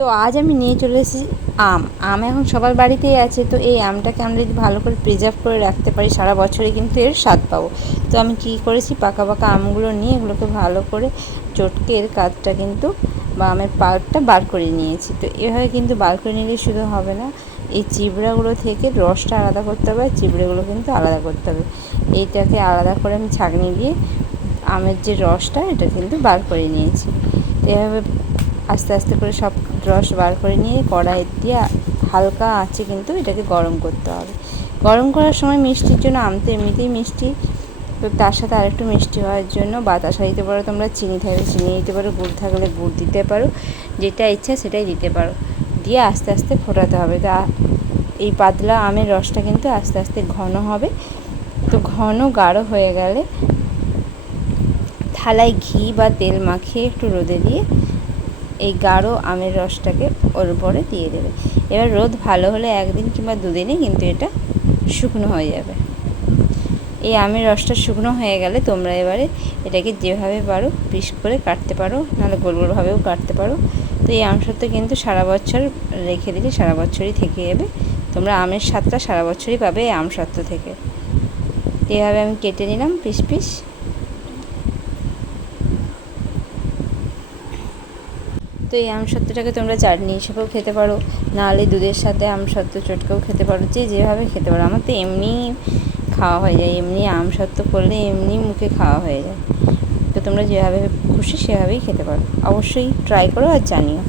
তো আজ আমি নিয়ে চলে এসেছি আম এখন সবার বাড়িতেই আছে। তো এই আমটাকে আমরা যদি ভালো করে প্রিজার্ভ করে রাখতে পারি সারা বছরই কিন্তু এর স্বাদ পাবো। তো আমি কী করেছি, পাকা পাকা আমগুলো নিয়ে এগুলোকে ভালো করে চটকে এর কাঠটা কিন্তু বা আমের পাল্পটা বার করে নিয়েছি। তো এভাবে কিন্তু বার করে নিলে শুধু হবে না, এই চিবড়াগুলো থেকে রসটা আলাদা করতে হবে, চিবড়াগুলো কিন্তু আলাদা করতে হবে। এইটাকে আলাদা করে আমি ছাঁকনি দিয়ে আমের যে রসটা এটা কিন্তু বার করে নিয়েছি। এভাবে আস্তে আস্তে করে সব রস বার করে নিয়ে কড়াই দিয়ে হালকা আঁচে কিন্তু এটাকে গরম করতে হবে। গরম করার সময় মিষ্টির জন্য আম তো এমনিতেই মিষ্টি, তো তার সাথে আরেকটু মিষ্টি হওয়ার জন্য বাতাসা দিতে পারো, তোমরা চিনি থাকলে চিনি দিতে পারো, গুড় থাকলে গুড় দিতে পারো, যেটা ইচ্ছা সেটাই দিতে পারো। দিয়ে আস্তে আস্তে ফোটাতে হবে। তা এই পাতলা আমের রসটা কিন্তু আস্তে আস্তে ঘন হবে। তো ঘন গাঢ় হয়ে গেলে থালায় ঘি বা তেল মাখিয়ে একটু রোদে দিয়ে এই গাঢ় আমের রসটাকে ওর উপরে দিয়ে দেবে। এবার রোদ ভালো হলে 1 দিন কিংবা 2 দিনে কিন্তু এটা শুকনো হয়ে যাবে। এই আমের রসটা শুকনো হয়ে গেলে তোমরা এবারে এটাকে যেভাবে পারো পিস করে কাটতে পারো, নাহলে গোল গোলভাবেও কাটতে পারো। তো এই আমসত্ত্ব কিন্তু সারা বছর রেখে দিলে সারা বছরই থেকে যাবে। তোমরা আমের স্বাদটা সারা বছরই পাবে এই আমসত্ত্ব থেকে। এভাবে আমি কেটে নিলাম পিস পিস। তো এই আমসত্ত্বটাকে তোমরা চাটনি হিসেবেও খেতে পারো, নাহলে দুধের সাথে আমসত্ত্ব চটকেও খেতে পারো, যে যেভাবে খেতে পারো। আমার তো এমনি খাওয়া হয়ে যায়, এমনি আমসত্ত্ব করলে এমনি মুখে খাওয়া হয়ে যায়। তো তোমরা যেভাবে খুশি সেভাবেই খেতে পারো। অবশ্যই ট্রাই করো আর জানিও।